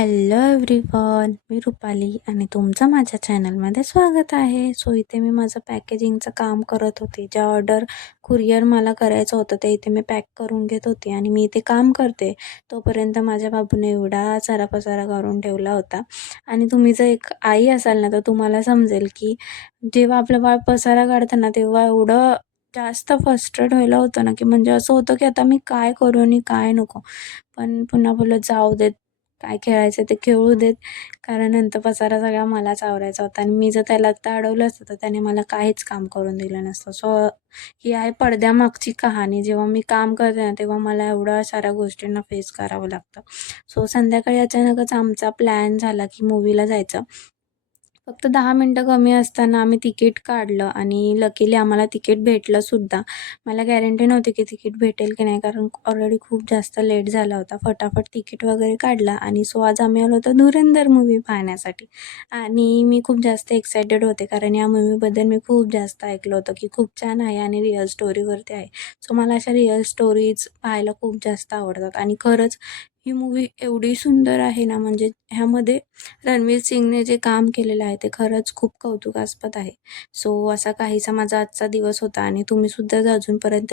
Hello everyone, मी रुपाली आणि तुमचं माझ्या चॅनलमध्ये स्वागत आहे. सो इथे मी माझं पॅकेजिंगचं काम करत होते. ज्या ऑर्डर कुरिअर मला करायचं होतं ते इथे मी पॅक करून घेत होते आणि मी इथे काम करते तोपर्यंत माझ्या बाबूने एवढा सारा पसारा करून ठेवला होता. आणि तुम्ही जर एक आई असाल ना तर तुम्हाला समजेल की जेव्हा आपलं बाळ पसारा काढतं ना तेव्हा एवढं जास्त फ्रस्ट्रेट व्हायला होतं ना, की म्हणजे असं होतं की आता मी काय करू आणि काय नको. पण पुन्हा बोललं जाऊ देत, काय खेळायचं ते खेळू देत, कारण नंतर पसारा सगळा मलाच आवरायचा होता आणि मी जर त्याला आता अडवलं असतं तर त्याने मला काहीच काम करून दिलं नसतं. सो ही आहे पडद्यामागची कहाणी. जेव्हा मी काम करते ना तेव्हा मला एवढ्या साऱ्या गोष्टींना फेस करावं लागतं. सो संध्याकाळी अचानकच आमचा प्लॅन झाला की मूव्हीला जायचं. फक्त 10 मिनटं कमी असताना आम्ही तिकीट काढलं आणि लकीली आम्हाला तिकीट भेटलं सुद्धा. मला गॅरंटी नव्हती की तिकीट भेटेल की नाही, कारण ऑलरेडी खूप जास्त लेट झाला होता. फटाफट तिकीट वगैरे काढला आणि सो आज आम्ही आलो होतो धुरंधर मूव्ही पाहण्यासाठी. आणि मी खूप जास्त एक्सायटेड होते, कारण या मूव्हीबद्दल मी खूप जास्त ऐकलं होतं की खूप छान आहे आणि रिअल स्टोरीवरती आहे. सो मला अशा रिअल स्टोरीज पाहायला खूप जास्त आवडतात आणि खरंच ही मूव्ही एवढी सुंदर आहे ना, म्हणजे ह्यामध्ये रणवीर सिंगने जे काम केलेलं आहे ते खरंच खूप कौतुकास्पद आहे. सो असा काहीसा माझा आजचा दिवस होता आणि तुम्ही सुद्धा जर अजूनपर्यंत